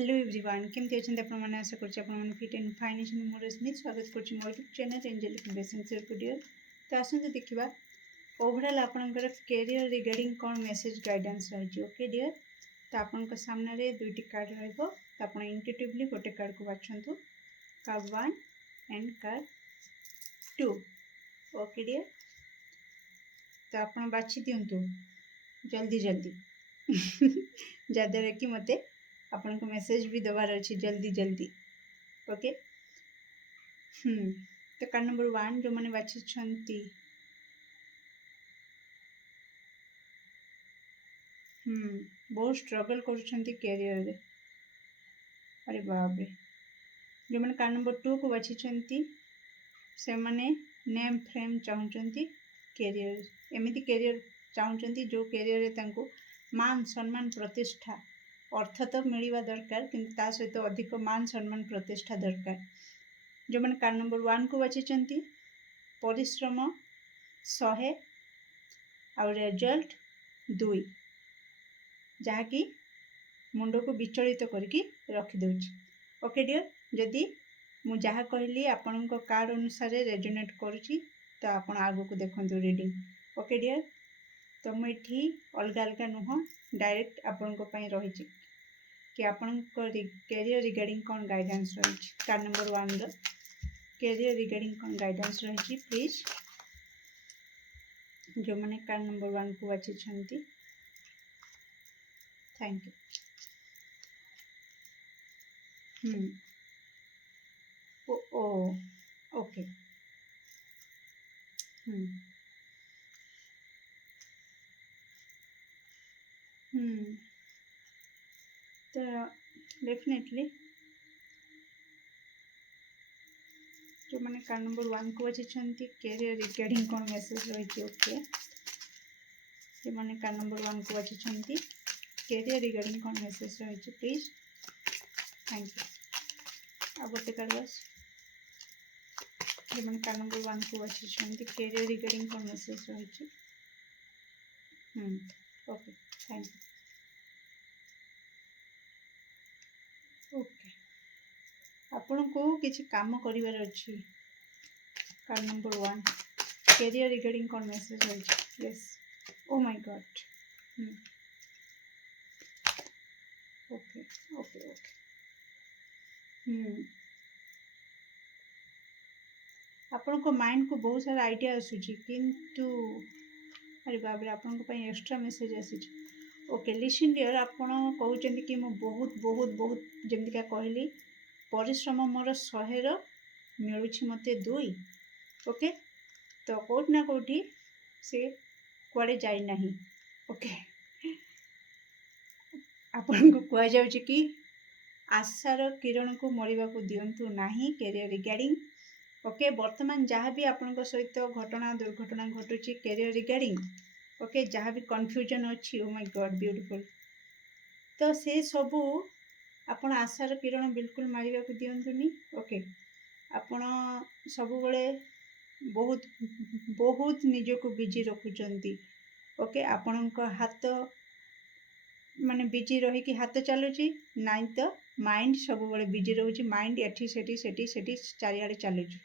Hello everyone केमती अच्छा आपने आशा कर फिट एंड फाइन अच्छे मोर स्मिथ स्वागत कर मो यूट्यूब चैनल एंजेलिक बेसिंग वीडियो। तो आसतु देखा ओवरऑल आपंकर कैरियर रिगार्डिंग कौन मेसेज गाइडेंस रही ओके डियर। तो आपन सामने दुईटी कार्ड रहा तो आप इंट्यूटिवली गोटे कार्ड को बाछंतु card 1 and card 2 okay dear. तो आप बाछि दिंतु जल्दी जल्दी जहाँद्वारा कि मत आपन को मेसेज भी दबार अच्छी जल्दी जल्दी ओके। तो कार्ड नंबर 1 जो मैंने बाछी बहुत स्ट्रगल कर कैरियर रे। अरे बाप रे जो मैंने कार्ड नंबर 2 को बाछी से माने नेम फ्रेम चाहते कैरियर एमती कैरियर चाहते जो कैरियर रे मान सम्मान प्रतिष्ठा अर्थ तो मिलवा दरकार किंतु ता सहित अधिक मान सम्मान प्रतिष्ठा दरकार। जो मैंने कार्ड नंबर 1 को बाछी परिश्रम 100 आउ रिजल्ट 2 जहाँकि मुंड को विचलित करके रखिदे ओके डियर। जदि मु जहाँ कहली आपण कार्ड अनुसार रेजोनेट करुच्ची तो आप आगो को देखो रीडिंग ओके डियर। तो मुझे अलग अलग नुह डायरेक्ट आपण रही कि आपण कैरियर रिगार्डिंग कौन गाइडेंस रही कार्ड नंबर 1 रो कैरियर रिगार्डिंग कौन गाइडेंस रही प्लीज जो मैंने कार्ड नंबर 1 को बाछी थैंक यू। ओ ओके तो डेफिनेटली जो मैंने कार्ड नंबर 1 को बाछी कैरियर रिगार्डिंग कौन मेसेज रही ओके। जो मैंने कार्ड नंबर 1 को बाछी कैरियर रिगार्डिंग कौन मेसेज रही प्लीज थैंक यू। आ गोटे कार्ड बस जो मैंने कार्ड नंबर 1 को बाछी कैरियर रिगार्डिंग कौन मेसेज रही ओके थैंक यू ओके। आपण को किसी काम करिवार अच्छी कार्ड नंबर 1 कैरियर रिगार्डिंग कौन मेसेज रही yes O my God okay okay okay आपण को माइंड को बहुत सारा आइडिया आसूची किंतु अरे बाबरे आपण को एक्स्ट्रा मेसेज आसी ओके लिसन डियर। आपण कहते कि मु बहुत बहुत बहुत जमीका कहली परिश्रम मोर 100 मिलूँ मत 2 ओके। तो कौट ना कौटी से कुआड़े जाई नहीं ओके। आपण को कह जाउछि कि आशार किरण को मरिबा को दियंतु नाही कैरियर रिगार्डिंग ओके। वर्तमान जहाँ भी आपण सहित घटना दुर्घटना घटुची कैरियर रिगार्डिंग ओके जहाँ भी कन्फ्यूजन अच्छी ओ माय गॉड ब्यूटीफुल तो से सबू आपण आशार किरण बिल्कुल मारिबा को दियंतुनी ओके। आपण सब बड़े बहुत बहुत निजको बिजी रखुचंती ओके। आपण हाथ माने बिजी रही कि हाथ चलुची नाई तो माइंड सब बड़े बिजी रोचे माइंड एठी सेठी सेठी सेठी चारिआडे चलुची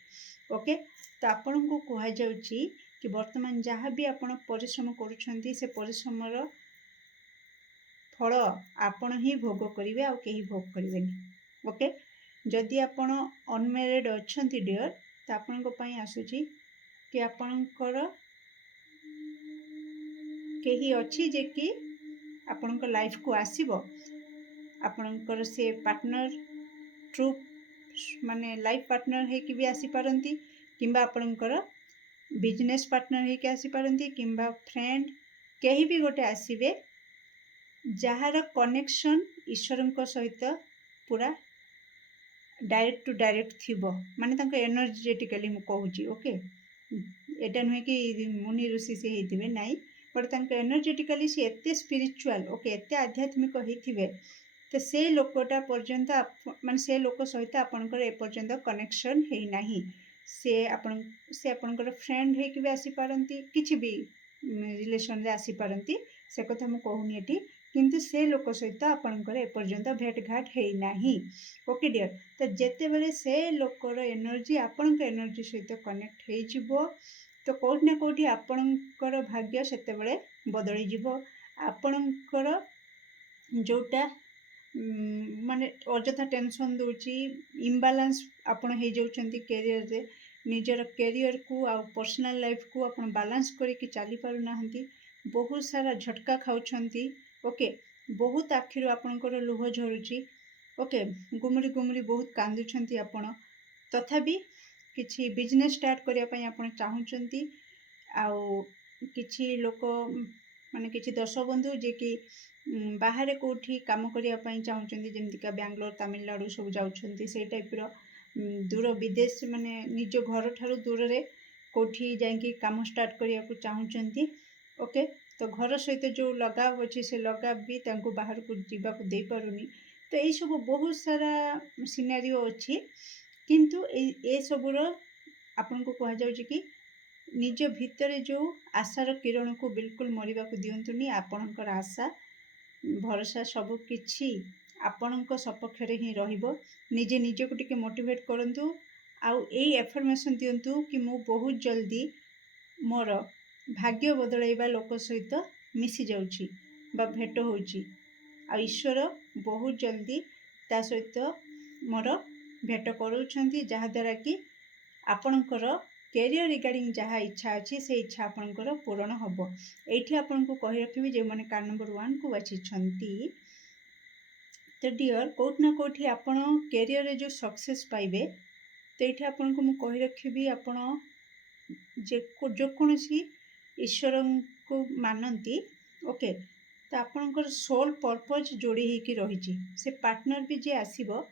ओके। तो आपण को कह जाउची कि वर्तमान जहाँ भी आपण परिश्रम करुछंती से परिश्रमर फल आपण ही भोग करेंगे आउ कहीं भोग करेंगे ओके। जदि आपण अनमेरिड अच्छंती डियर तो आपण को पई आसुची कि आपणकर कहीं अच्छी जे कि आपणकर लाइफ को आसीबो आपणकर से पार्टनर ट्रू माने लाइफ पार्टनर है कि भी आसी पारंती किंबा आपणकर बिजनेस पार्टनर है कि आसी पारंती किंबा फ्रेंड कहीं भी गोटे आसीबे जार कनेक्शन ईश्वर सहित पूरा डायरेक्ट टू डायरेक्ट थी माने तांको एनर्जेटिकली मु कहूची ओके। एटा नुहे कि मुनि ऋषि से होते नाई बट तांको एनर्जेटिकली से एते स्पिरिचुअल ओके एते आध्यात्मिक होते तो से लोकटा पर्यंत माने से लोक सहित आपणकर ए पर्यंत कनेक्शन है नाही से आपणकर फ्रेंड है कि भी आसी पारंती किछि भी रिलेशन रे आसी पारंती से कथा मु कहूनी एठी किंतु से लोक सहित आपणकर एपर्यंत भेटघाट होना। ओके डियर, तो जितेबले से लोकर एनर्जी आपण एनर्जी सहित कनेक्ट हो तो कौटि ना कौटि आपणकर भाग्य से बदली आपणकर जोटा माने अजथा टेंशन दूची इम्बालांस आपण हो जाउछंती कैरियर रे, निजर कैरियर को आ पर्सनल लाइफ को आपण बैलेंस करके चली पारु नाहंती, बहुत सारा झटका खाउछंती। ओके, बहुत आखिर आपणकर लुह झरुची। ओके, गुमरी गुमरी बहुत कांदुछंती आपण, तथापि किछि बिजनेस स्टार्ट करिया पई आपण चाहुछंती। आउ किछि लोक माने किछि दर्शक बंधु जे कि बाहर कौटी काम करने चाहूँगी, जमीका बेंगलोर तमिलनाडु सब जाऊँगी, से टाइप्र दूर विदेश माने निज घर ठारू दूर रे कौटी जाकि काम स्टार्ट करने को चाहूँगी। ओके, तो घर सहित जो लगाव अच्छे से लगाव भी तांको बाहर को जीवा दे पारुनी। तो यही सब बहुत सारा सिनेरियो अच्छी, किंतु ए सबुर आपन को कह जाउछि कि निज भितर जो आशार किरण को बिल्कुल मरिबा को दियंतुनी। आपणकर आशा भरोसा सबु किछि आपणक सपक्ष रे ही रहिबो। निजे निजे को टिके मोटिवेट करंतु, आउ एई एफर्मेशन दियंतु कि मु बहुत जल्दी मोर भाग्य बदलैबा लोक सहित मिसी जाउछि बा भेट होउछि, आ ईश्वर बहुत जल्दी ता सहित मोर भेट करूछंती, जहा द्वारा कि आपणकर कैरियर रिगार्डिंग जहाँ इच्छा अच्छी से इच्छा आपणकर पूरण हम। ये आपन को कही रखी जो मैंने कार्ड नंबर 1 को बाछी, तो डियर कौट ना कौटी आपण कैरियर जो सक्सेस पाइबे, तो ये आपन को मुझे कही रखी आपण जेकोसी ईश्वर को मानती। ओके, तो आपणकर सोल पर्पज जोड़ी होकि रही, से पार्टनर भी जे आसीबो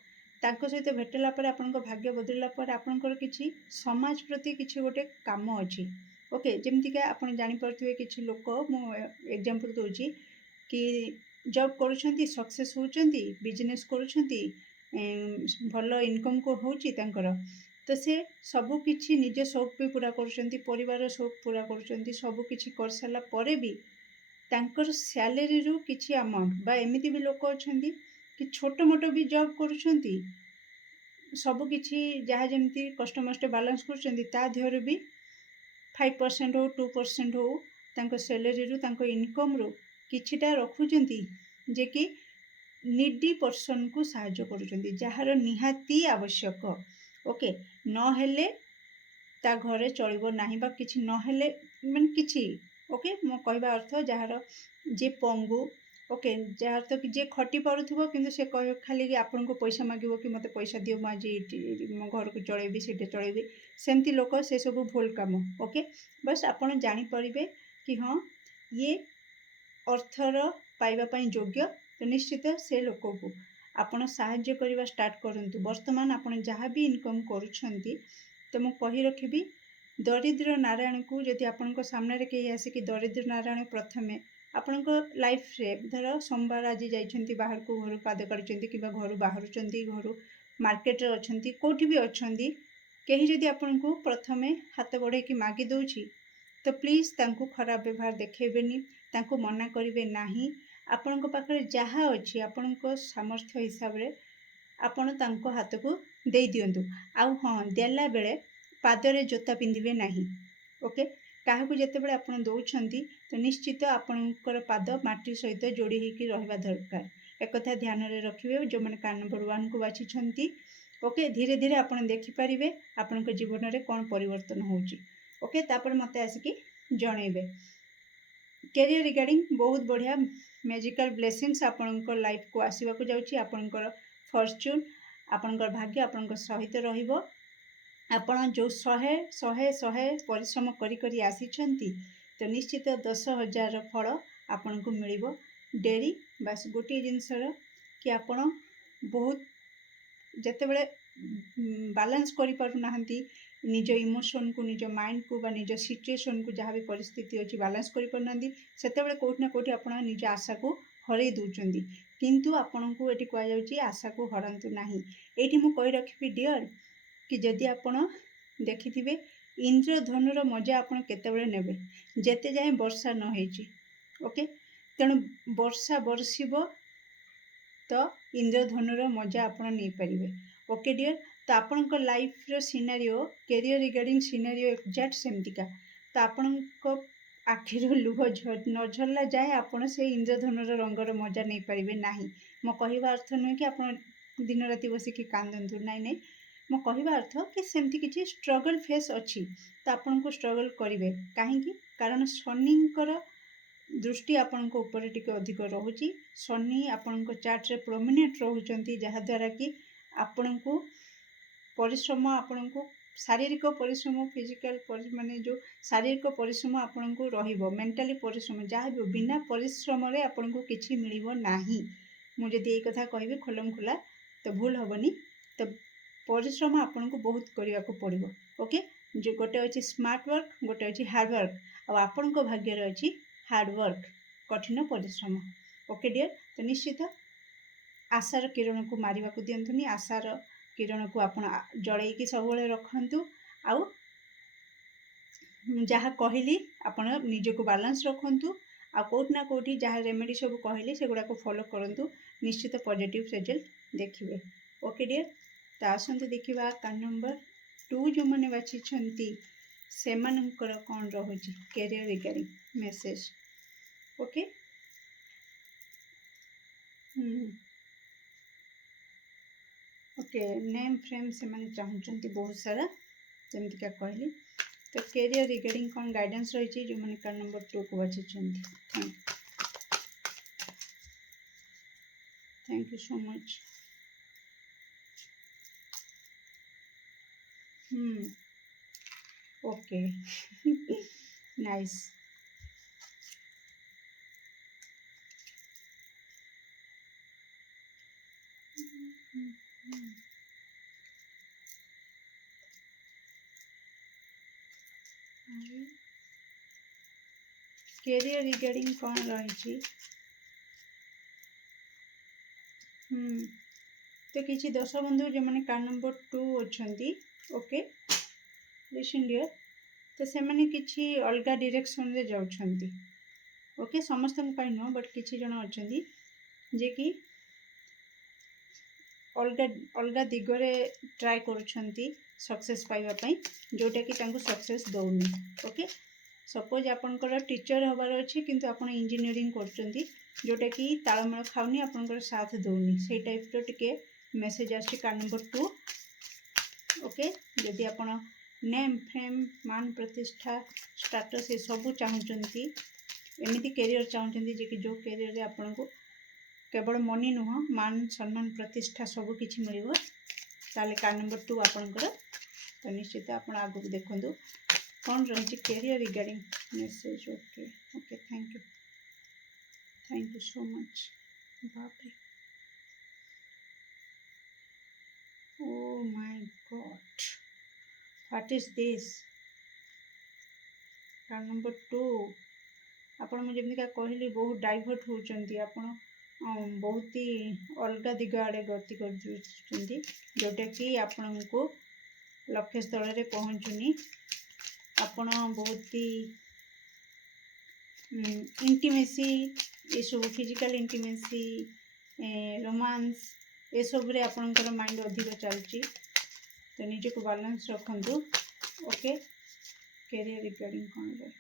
तांको सहित भेटला पर आपनको भाग्य बदलला पर आपनकर किछि समाज प्रति किछि गोटे काम अछि। ओके, जेमतिका आपण जानि परथिबे किछि लोक मु एग्जांपल दोछि कि जॉब करूछंती, सक्सेस होउछंती, बिजनेस करूछंती, भलो इनकम को होउछि तांकर, तो से सबु किछि निज शौक भी पूरा करूछंती, परिवार शौक पूरा करूछंती, सबु किछि कर साला परे भी तांकर सैलरी रु किछि अमाउंट बा एमिति भी लोक अछंती कि छोट मोट भी जॉब करूछंती, सबु किछि जहाँ जमती कष्ट मष्ट बैलेंस करूछंती, ता देहरे भी 5% हो 2% हो तांको सैलरी रु तांको इनकम रु किछिटा रखुछंती, जे कि नीडी पर्सन को सहायता करूछंती, जहार निहाती आवश्यक। ओके, न हेले ता घरे चलिबो नाही बा किछि न हेले माने किछि। ओके, मो कहबा अर्थ जहार जे पंगु, ओके, जार तो कि जे खटी पारुथिबो किंतु से कह खाली कि आपन को पैसा मागिबो कि मते पैसा दियो मो आज मो घर को चलेबी सेटे चलेबी, सेमती लोक से सब भूल काम। ओके, बस आपन जानि परिबे कि हाँ ये अर्थर पाइबा पई योग्य, तो निश्चित से लोक को आपन सहाय्य करबा स्टार्ट करंतु। वर्तमान आपन जहाँ भी इनकम करूछंती, तो मु कहि रखिबी दरिद्र नारायण को जदि आपन को सामने रे कहि आसे कि दरिद्र नारायण प्रथमे आपण लाइफ रे धर सोमवार आज जाइछंती बाहर को घर पाद काढुछंती कि घर बाहरुछंती, घर मार्केट रे अछंती, कोठी भी अछंती, कहीं जदि आपण को प्रथमे हाथ बढ़े कि मागी दउछि, तो प्लीज तांको खराब व्यवहार देखेबेनी, तांको मना करिवे नाही। आपण को पाखरे जहा अछि आपण को सामर्थ्य हिसाब रे आपण तांको हाथ को दे दियंतु। आउ हाँ, देला बेले पादरे जोता पिंधिबे नाही। ओके, काहाकू जेतेबेले आपण दउछंती तो निश्चित आपणकर पाद माटी सहित जोड़ी होकर रहिबा दरकार। एक कथा ध्यान रे रखिबे जो माने कार्ड नंबर 1 को बाछिछंती। ओके, धीरे धीरे आपण देखि पारिबे आपणक जीवन रे कोन परिवर्तन होउची। ओके, तापर मते आसिकी जणैबे कैरियर रिगार्डिंग बहुत बढ़िया मैजिकल ब्लेसिंग्स आपणकर लाइफ को आसीबा को जाउची। आपणकर फॉर्च्यून, आपणकर भाग्य आपणकर सहित रहिबो। आपण जो 100 परिश्रम करी करी आसीछंती, तो निश्चित 10,000 फल आपन को मिलिबो डेली। बस गोटे जिनसर कि आपण बहुत जेतेबेले बैलेंस करि पारु नाहंती निज इमोशन को, निज माइंड को बा निज सिचुएशन को, जहाँ भी परिस्थिति अच्छी बैलेंस करि पारु नाहंती, सेतेबेले कोठी ना कोठी आपण निज आशा को हरई दउचंती। किंतु आपण को एटी कह जाउची आशा को हरंतु नाही। एठी मु कहि रखिबी डियर कि जदि आपण देखिथिबे इंद्रधनुर मजा आपण केतेबेले नेबे जेते जाए वर्षा न हेची। ओके, तेणु वर्षा बरसिब तो इंद्रधनुर मजा आपण नहीं पारिबे। ओके डियर, तो आपण लाइफ रो scenario career regarding scenario exact सेमतिका। तो आपण आखिर लुह न झरला जाए आपण से इंद्रधनुर रंगर मजा नहीं पारिबे नाही। मो कहवा अर्थ नुहे कि आपण दिन राति बसिकी कांदंतु, नाई नाई, मो कहवा अर्थ कि सेमती किसी स्ट्रगल फेस अच्छी, तो आपण को स्ट्रगल करेंगे कहीं, कारण शनिंकर दृष्टि आपण ऊपर टिके अधिक रोचे। शनि आपण चार्ट रे प्रोमिनेंट रोचंती, जहाद्वारा कि आपण को परिश्रम, आपण को शारीरिक परिश्रम, फिजिकल माने जो शारीरिक परिश्रम आपण को रहिबो, मेंटली परिश्रम, जहाँ भी बिना परिश्रम रे आपण को किछि मिलिबो नाही। मुझे यही कथा कहबी खोलम खोला तो भूल हेनी। तो परिश्रम आपन को बहुत करने को पड़ो। ओके, जो गोटे अच्छी स्मार्ट वर्क, गोटे अच्छी हार्ड वर्क, और आपण को भाग्य अच्छी हार्ड वर्क, कठिन परिश्रम। ओके डियर, तो निश्चित आशार किरण को मारिबा को दियंतुनी, आशार किरण को आपण जड़ेकी सब रखंतु। आउ जहाँ कहली आपण निजको बालांस रखंतु, आ कोट ना कोठी जहाँ रेमेडी सब कहली से गुड़ा को फॉलो करंतु, निश्चित पॉजिटिव रिजल्ट देखिए। ओके डियर, तो आसंतु देखिबा कार्ड नंबर 2 जो मैंने बाछी से कौन रोचे career regarding message. Okay, okay, name frame से माने चाहते बहुत सारा जमती क्या कहली। तो कैरियर रिगार्डिंग कौन गाइडेंस रही जो मैंने कार्ड नंबर 2 को बाछी। Thank you so much. Okay, nice. Career regarding कौन रही। तो किसी दर्शक बंधु जो मैंने कार्ड नंबर 2 अच्छा। ओके, लिसन डियर, तो से मैंने किसी अलग डायरेक्शन रे जाउछंती। ओके, समस्त नुह, बट किसी जन अच्छा जे कि अलग अलग दिगरे ट्राए करुछंती सक्सेस पाइबापी, जोटा कि सक्सेस दौनी। ओके, सपोज आपंकर टीचर हबार अच्छे किंतु आपण इंजीनियरिंग करछंती, जोटा कि तालमेल खाऊनी, आपंकर साथ दौनी, से टाइप रो टिके मेसेज आछि कार्ड नंबर 2। ओके, यदि आपण नेम फ्रेम मान प्रतिष्ठा स्टेटस ये सब चाहूँगी, एमती कैरियर चाहूँगी जे कि जो कैरियर आपन को केवल मनी नुह, मान सम्मान प्रतिष्ठा सब किछि मिलिबो, ताले कार्ड नंबर 2 आपनकर। तो निश्चित आपण आगु देखंतु कौन रही career regarding message. Okay, okay, thank you so much. बाप रे, oh my god, what is this. Card number 2 आपण मुझे जमीका कहली बहुत डाइवर्ट होचंती, आपण बहुत ही अलग दिग आड़े गति कर जोटा कि आपण को लक्ष्य स्थल रे पहुँचुनी। आपण बहुत ही इंटीमेसी, ये सब फिजिकल इंटीमेसी, रोमांस, ये सब रे आपणकर माइंड अधिक चलची। तो निजे को बैलेंस रखंतु। ओके, कैरियर रिगार्डिंग कौन रही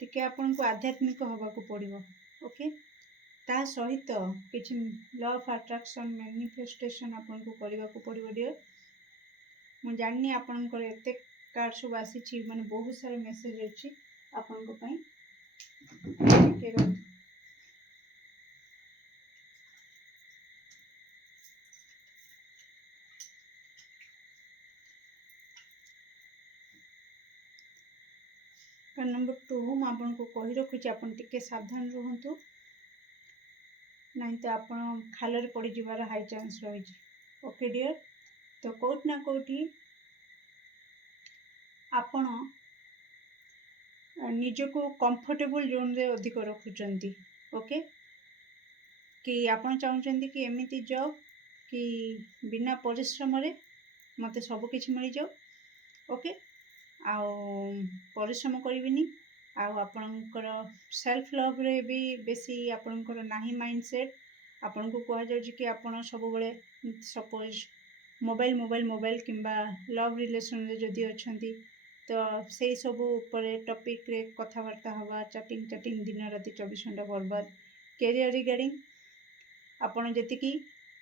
टिके आपन को आध्यात्मिक होगा को पड़ो। ओके, ता सहित किछि लॉ ऑफ अट्रैक्शन मैनिफेस्टेशन आपन को करबा को पड़ो डियर। मु जाननी आपन को एते कार्ड सब आसी माने बहुत सारा मेसेज अछि आपन को पई। कार्ड नंबर 2 मैं आपन को कही रखुची, आपन टिके सावधान रहंतु, नहीं तो आपन खालर पड़ जिबार हाई चांस रही। ओके डियर, तो कोट ना कोठी आपण निजको कंफर्टेबल जोन रे अधिक रखुचंती। ओके, कि आपण चाहूचंती कि एमिति जॉब कि बिना परिश्रम रे मते सब किछि मिल जाओ। ओके, ଆଉ ପରିଶ୍ରମ କରିବେନି ଆଉ ଆପଣଙ୍କର ସେଲ୍ଫ ଲଭ୍ରେ ବି ବେଶୀ ଆପଣଙ୍କର ନାହିଁ ମାଇଣ୍ଡସେଟ୍। ଆପଣଙ୍କୁ କୁହାଯାଉଛି କି ଆପଣ ସବୁବେଳେ ସପୋଜ୍ ମୋବାଇଲ କିମ୍ବା ଲଭ୍ ରିଲେସନ୍ରେ ଯଦି ଅଛନ୍ତି ତ ସେଇ ସବୁ ଉପରେ ଟପିକ୍ରେ କଥାବାର୍ତ୍ତା ହେବା, ଚାଟିଂ ଦିନ ରାତି 24 ଘଣ୍ଟା ବର୍ବାଦ। କ୍ୟାରିୟର ରିଗାର୍ଡିଂ ଆପଣ ଯେତିକି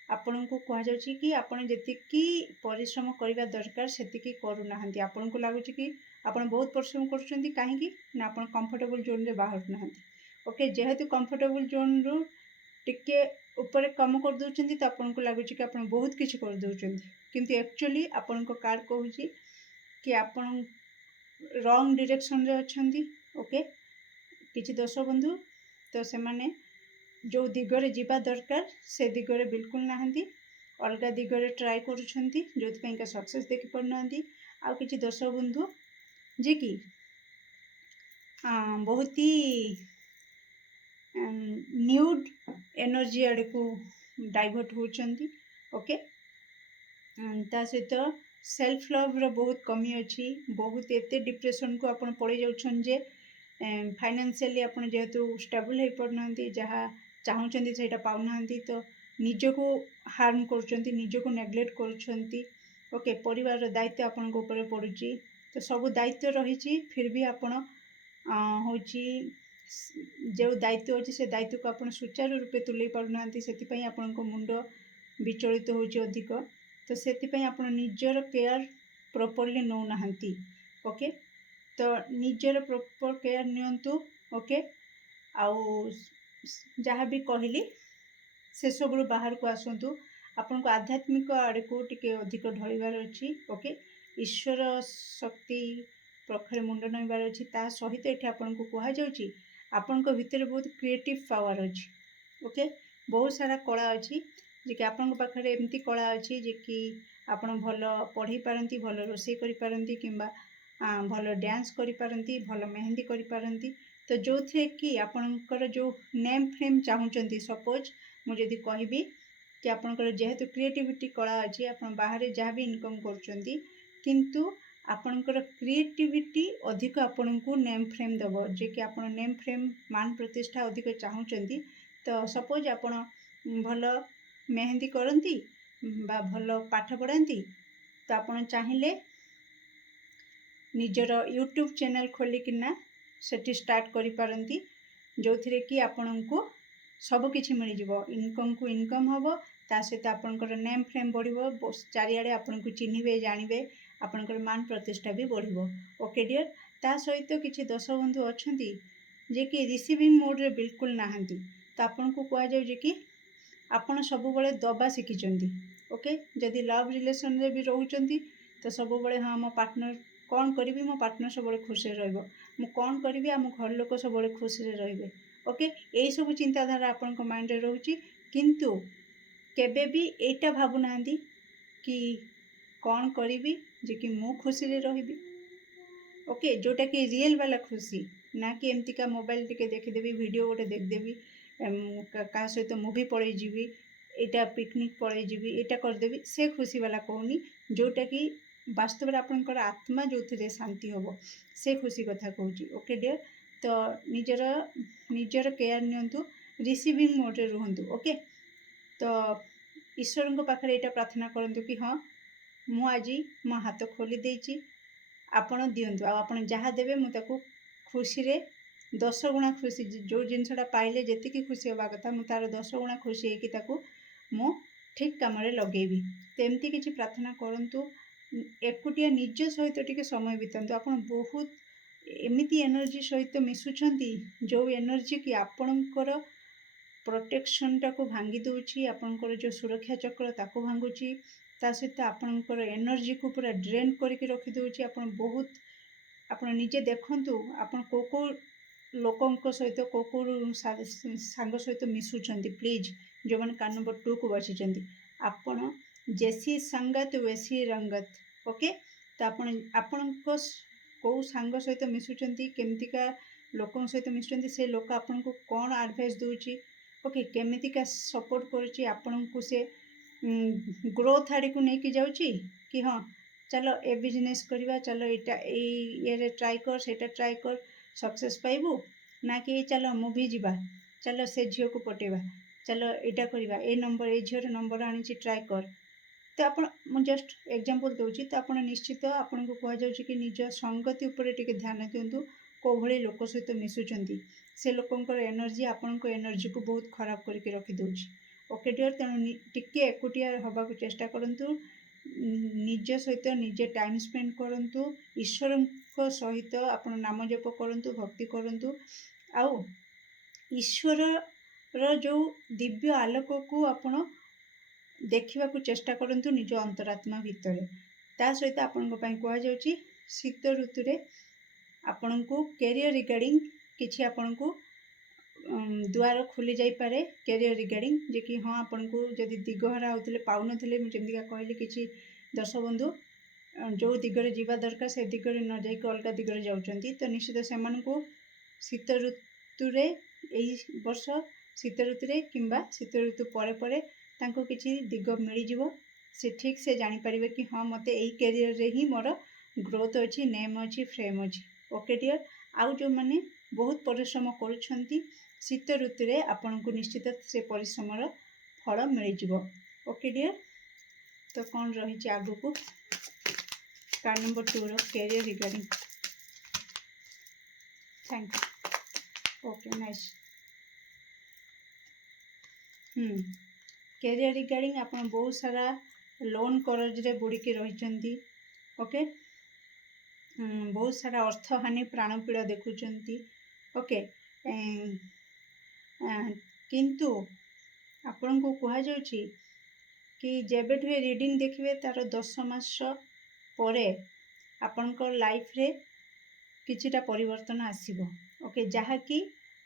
ଆପଣଙ୍କୁ କୁହାଯାଉଛି କି ଆପଣ ଯେତିକି ପରିଶ୍ରମ କରିବା ଦରକାର ସେତିକି କରୁନାହାନ୍ତି। ଆପଣଙ୍କୁ ଲାଗୁଛି କି ଆପଣ ବହୁତ ପରିଶ୍ରମ କରୁଛନ୍ତି, କାହିଁକି ନା ଆପଣ କମ୍ଫର୍ଟେବୁଲ୍ ଜୋନ୍ରେ ବାହାରୁନାହାନ୍ତି। ଓକେ, ଯେହେତୁ କମ୍ଫର୍ଟେବୁଲ୍ ଜୋନ୍ରୁ ଟିକେ ଉପରେ କାମ କରିଦେଉଛନ୍ତି ତ ଆପଣଙ୍କୁ ଲାଗୁଛି କି ଆପଣ ବହୁତ କିଛି କରିଦେଉଛନ୍ତି, କିନ୍ତୁ ଆକ୍ଚୁଆଲି ଆପଣଙ୍କ କାର୍ଡ଼ କହୁଛି କି ଆପଣ ରଙ୍ଗ ଡିରେକ୍ସନ୍ରେ ଅଛନ୍ତି। ଓକେ, କିଛି ଦୋଷ ବନ୍ଧୁ ତ ସେମାନେ ଯେଉଁ ଦିଗରେ ଯିବା ଦରକାର ସେ ଦିଗରେ ବିଲକୁଲ ନାହାନ୍ତି, ଅଲଗା ଦିଗରେ ଟ୍ରାଏ କରୁଛନ୍ତି, ଯେଉଁଥିପାଇଁକା ସକ୍ସେସ୍ ଦେଖିପାରୁନାହାନ୍ତି। ଆଉ କିଛି ଦୋଷ ବନ୍ଧୁ ଯେ କି ବହୁତ ନ୍ୟୁଡ୍ ଏନର୍ଜି ଆଡ଼କୁ ଡାଇଭର୍ଟ ହେଉଛନ୍ତି। ଓକେ, ତା ସହିତ ସେଲ୍ଫ ଲଭ୍ର ବହୁତ କମି ଅଛି, ବହୁତ ଏତେ ଡିପ୍ରେସନ୍କୁ ଆପଣ ପଳେଇ ଯାଉଛନ୍ତି ଯେ ଫାଇନାନ୍ସିଆଲି ଆପଣ ଯେହେତୁ ଷ୍ଟେବଲ୍ ହେଇପାରୁନାହାନ୍ତି, ଯାହା ଚାହୁଁଛନ୍ତି ସେଇଟା ପାଉନାହାନ୍ତି, ତ ନିଜକୁ ହାର୍ମ କରୁଛନ୍ତି, ନିଜକୁ ନେଗ୍ଲେକ୍ଟ କରୁଛନ୍ତି। ଓକେ, ପରିବାରର ଦାୟିତ୍ୱ ଆପଣଙ୍କ ଉପରେ ପଡ଼ୁଛି, ତ ସବୁ ଦାୟିତ୍ୱ ରହିଛି, ଫିର୍ ବି ଆପଣ ହେଉଛି ଯେଉଁ ଦାୟିତ୍ୱ ଅଛି ସେ ଦାୟିତ୍ୱକୁ ଆପଣ ସୁଚାରୁ ରୂପେ ତୁଲେଇ ପାରୁନାହାନ୍ତି, ସେଥିପାଇଁ ଆପଣଙ୍କ ମୁଣ୍ଡ ବିଚଳିତ ହେଉଛି ଅଧିକ। ତ ସେଥିପାଇଁ ଆପଣ ନିଜର କେୟାର ପ୍ରପରଲି ନେଉନାହାନ୍ତି। ଓକେ, ତ ନିଜର ପ୍ରପର କେୟାର ନିଅନ୍ତୁ। ଓକେ, ଆଉ ଯାହା ବି କହିଲି ସେସବୁରୁ ବାହାରକୁ ଆସନ୍ତୁ, ଆପଣଙ୍କୁ ଆଧ୍ୟାତ୍ମିକ ଆଡ଼କୁ ଟିକେ ଅଧିକ ଢଳିବାର ଅଛି। ଓକେ, ଈଶ୍ୱର ଶକ୍ତି ପ୍ରଖରେ ମୁଣ୍ଡ ନଇବାର ଅଛି। ତା ସହିତ ଏଠି ଆପଣଙ୍କୁ କୁହାଯାଉଛି ଆପଣଙ୍କ ଭିତରେ ବହୁତ କ୍ରିଏଟିଭ୍ ପାୱାର ଅଛି। ଓକେ, ବହୁତ ସାରା କଳା ଅଛି, ଯେ କି ଆପଣଙ୍କ ପାଖରେ ଏମିତି କଳା ଅଛି ଯେ କି ଆପଣ ଭଲ ପଢ଼ି ପାରନ୍ତି, ଭଲ ରୋଷେଇ କରିପାରନ୍ତି, କିମ୍ବା ଭଲ ଡ୍ୟାନ୍ସ କରିପାରନ୍ତି, ଭଲ ମେହେନ୍ଦି କରିପାରନ୍ତି। ତ ଯେଉଁଥିରେ କି ଆପଣଙ୍କର ଯେଉଁ ନେମ୍ ଫେମ୍ ଚାହୁଁଛନ୍ତି, ସପୋଜ୍ ମୁଁ ଯଦି କହିବି କି ଆପଣଙ୍କର ଯେହେତୁ କ୍ରିଏଟିଭିଟି କଳା ଅଛି, ଆପଣ ବାହାରେ ଯାହା ବି ଇନକମ୍ କରୁଛନ୍ତି, କିନ୍ତୁ ଆପଣଙ୍କର କ୍ରିଏଟିଭିଟି ଅଧିକ ଆପଣଙ୍କୁ ନେମ୍ ଫ୍ରେମ୍ ଦେବ, ଯେ କି ଆପଣ ନେମ୍ ଫ୍ରେମ୍ ମାନ ପ୍ରତିଷ୍ଠା ଅଧିକ ଚାହୁଁଛନ୍ତି। ତ ସପୋଜ୍ ଆପଣ ଭଲ ମେହେନ୍ଦି କରନ୍ତି ବା ଭଲ ପାଠ ପଢ଼ାନ୍ତି, ତ ଆପଣ ଚାହିଁଲେ ନିଜର ୟୁଟ୍ୟୁବ୍ ଚ୍ୟାନେଲ୍ ଖୋଲିକିନା ସେଠି ଷ୍ଟାର୍ଟ କରିପାରନ୍ତି, ଯେଉଁଥିରେ କି ଆପଣଙ୍କୁ ସବୁକିଛି ମିଳିଯିବ, ଇନକମ୍କୁ ଇନକମ୍ ହେବ, ତା ସହିତ ଆପଣଙ୍କର ନେମ୍ ଫ୍ରେମ୍ ବଢ଼ିବ, ଚାରିଆଡ଼େ ଆପଣଙ୍କୁ ଚିହ୍ନିବେ, ଜାଣିବେ, ଆପଣଙ୍କର ମାନ ପ୍ରତିଷ୍ଠା ବି ବଢ଼ିବ। ଓକେ ଡିୟର୍, ତା ସହିତ କିଛି ଦୋଷ ବନ୍ଧୁ ଅଛନ୍ତି ଯେ କି ରିସିଭିଂ ମୋଡ଼୍ରେ ବିଲକୁଲ ନାହାନ୍ତି, ତ ଆପଣଙ୍କୁ କୁହାଯାଉଛି କି ଆପଣ ସବୁବେଳେ ଦବା ଶିଖିଛନ୍ତି। ଓକେ, ଯଦି ଲଭ୍ ରିଲେସନ୍ରେ ବି ରହୁଛନ୍ତି ତ ସବୁବେଳେ ହଁ ମୋ ପାର୍ଟନର୍ କ'ଣ କରିବି, ମୋ ପାର୍ଟନର୍ ସବୁବେଳେ ଖୁସିରେ ରହିବ, ମୁଁ କ'ଣ କରିବି ଆମ ଘର ଲୋକ ସବୁବେଳେ ଖୁସିରେ ରହିବେ। ଓକେ, ଏଇସବୁ ଚିନ୍ତାଧାରା ଆପଣଙ୍କ ମାଇଣ୍ଡରେ ରହୁଛି, କିନ୍ତୁ କେବେ ବି ଏଇଟା ଭାବୁନାହାନ୍ତି କି କ'ଣ କରିବି ଯେ କି ମୁଁ ଖୁସିରେ ରହିବି। ଓକେ, ଯେଉଁଟାକି ରିଏଲ୍ ବାଲା ଖୁସି, ନା କି ଏମିତିକା ମୋବାଇଲ୍ ଟିକେ ଦେଖିଦେବି, ଭିଡ଼ିଓ ଗୋଟେ ଦେଖିଦେବି, କାହା ସହିତ ମୁଭି ପଳେଇ ଯିବି, ଏଇଟା ପିକନିକ୍ ପଳେଇ ଯିବି, ଏଇଟା କରିଦେବି, ସେ ଖୁସି ବାଲା କହୁନି, ଯେଉଁଟାକି ବାସ୍ତବରେ ଆପଣଙ୍କର ଆତ୍ମା ଯେଉଁଥିରେ ଶାନ୍ତି ହେବ, ସେ ଖୁସି କଥା କହୁଛି। ଓକେ ଡିୟର୍, ତ ନିଜର କେୟାର ନିଅନ୍ତୁ, ରିସିଭିଂ ମୋଡ଼୍ରେ ରୁହନ୍ତୁ। ଓକେ, ତ ଈଶ୍ୱରଙ୍କ ପାଖରେ ଏଇଟା ପ୍ରାର୍ଥନା କରନ୍ତୁ କି ହଁ ମୁଁ ଆଜି ମୋ ହାତ ଖୋଲି ଦେଇଛି, ଆପଣ ଦିଅନ୍ତୁ, ଆଉ ଆପଣ ଯାହା ଦେବେ ମୁଁ ତାକୁ ଖୁସିରେ 10 ଗୁଣା ଖୁସି, ଯେଉଁ ଜିନିଷଟା ପାଇଲେ ଯେତିକି ଖୁସି ହେବା କଥା ମୁଁ ତା'ର 10 ଗୁଣା ଖୁସି ହେଇକି ତାକୁ ମୁଁ ଠିକ୍ କାମରେ ଲଗେଇବି। ତ ଏମିତି କିଛି ପ୍ରାର୍ଥନା କରନ୍ତୁ। ଏକୁଟିଆ ନିଜ ସହିତ ଟିକେ ସମୟ ବିତାନ୍ତୁ। ଆପଣ ବହୁତ ଏମିତି ଏନର୍ଜି ସହିତ ମିଶୁଛନ୍ତି, ଯେଉଁ ଏନର୍ଜି କି ଆପଣଙ୍କର ପ୍ରୋଟେକ୍ସନ୍ଟାକୁ ଭାଙ୍ଗି ଦେଉଛି, ଆପଣଙ୍କର ଯେଉଁ ସୁରକ୍ଷା ଚକ୍ର ତାକୁ ଭାଙ୍ଗୁଛି, ତା ସହିତ ଆପଣଙ୍କର ଏନର୍ଜିକୁ ପୁରା ଡ୍ରେନ୍ କରିକି ରଖିଦେଉଛି। ଆପଣ ନିଜେ ଦେଖନ୍ତୁ, ଆପଣ କେଉଁ ଲୋକଙ୍କ ସହିତ କେଉଁ ସାଙ୍ଗ ସହିତ ମିଶୁଛନ୍ତି। ପ୍ଲିଜ୍, ଯେଉଁମାନେ କାର୍ଡ଼ ନମ୍ବର 2କୁ ବସିଛନ୍ତି, ଆପଣ ଜେସି ସଙ୍ଗତ ୱେସି ରଙ୍ଗତ। ଓକେ, ତ ଆପଣଙ୍କ କେଉଁ ସାଙ୍ଗ ସହିତ ମିଶୁଛନ୍ତି, କେମିତିକା ଲୋକଙ୍କ ସହିତ ମିଶୁଛନ୍ତି, ସେ ଲୋକ ଆପଣଙ୍କୁ କ'ଣ ଆଡ଼ଭାଇସ୍ ଦେଉଛି, ଓକେ, କେମିତିକା ସପୋର୍ଟ କରୁଛି, ଆପଣଙ୍କୁ ସେ ଗ୍ରୋଥ୍ ଆଡ଼କୁ ନେଇକି ଯାଉଛି କି ହଁ चलो ए बिजनेस करवा, चलो ये ट्राई कर, सेटा ट्राई कर, सक्सेस पाइबू ना कि चलो मुवी जीवा, चलो से झील को पटेवा, चलो यहाँ करवा, ए नंबर ए झीर नंबर आनी ट्राई कर। तो आप जस्ट एग्जांपल दूसरी, तो आप निश्चित आपन को कहुच्छे कि निज संगति उपर टिके ध्यान दिंतु, कौ भाई लोक सहित मिशुंट से लोकंर एनर्जी आपण एनर्जी को बहुत खराब करके रखिदे। ओके डियर, तेणु टिके एकुटिया हवा को चेष्टा करंतु, निज सहित निजे टाइम स्पेंड करंतु, ईश्वर सहित आपण नाम जप करंतु, भक्ति करंतु, आउ ईश्वर रो जो दिव्य आलोक को आपण देखा चेष्टा करंतु निज अंतरात्मा भितर। ता सहित आपण कहुच्छी शीत ऋतु रे आपण को कैरियर रिगार्डिंग किसी आपण को द्वार खुली जाई पारे, कैरियर रिगार्डिंग जे कि हाँ आपण को जदि दिगहरा होते पाऊन जमीका कहली कि दर्शक बंधु जो दिगरे जीवा दरकार से दिगरे न जाइक अलग दिगरे जाउछंती, तो निश्चित से शीत ऋतु रे एई वर्ष शीत ऋतु रे किंबा शीत ऋतु परे परे तांको किछि दिग मिल जिवो, से ठीक से जानी परिबे कि हाँ मते एई कैरियर रे ही मोर ग्रोथ अच्छी, नेम अच्छी, फ्रेम अच्छी। ओके डियर, आउ जो माने बहुत परिश्रम करुछंती शीत ऋतु रे आपण को निश्चित से परिश्रमर फल मिल जिवो। ओके डियर, तो कौन रही आगु को कार्ड नंबर 2 रो career regarding. Thank you. Okay nice. Career regarding आपण बहुत सारा लोन करज रे बुड़ीकी रही। ओके, बहुत सारा अर्थ हानि प्राण पीड़ा देखुंती। ओके, किंतु आपण को कह जाउछि कि जेबेठु रीडिंग देखिए तार 10 मास परे आपणकर लाइफ रे किछिटा परिवर्तन आसीबो। ओके, जहाँकि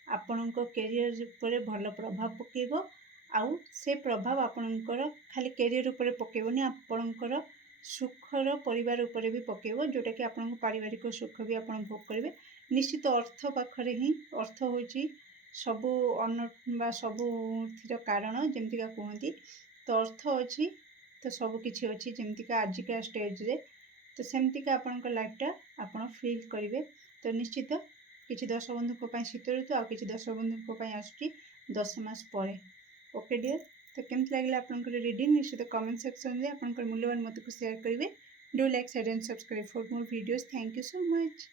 आपणको कैरियर उपरे भल प्रभाव पकेबो, आउ से प्रभाव आपणकर खाली कैरियर उपरे पकेबोनी, आपणकर सुखर परिवार उपरे भी पकेबो, जोटा कि आपणको पारिवारिक सुख भी आपण भोग करेंगे। निश्चित अर्थ पाखरे ही, अर्थ होची सबु अन्न सबुर कारण जमतीका कहती, तो अर्थ अच्छी तो सब किछि अच्छी जमतीका आजिका स्टेज रे, तो सेमतीका आपणकर लाइफटा आपण फील करेंगे। तो निश्चित किछि दर्शक बंधु शीत ऋतु आ किछि दर्शक बंधु आसुची 10 मास परे। ओके डियर, तो केमती लगे आपंकर रीडिंग निश्चित कमेंट सेक्शन में आपंकर मूल्यवान मत को शेयर करेंगे। Do like, share and subscribe for more videos. Thank you so much.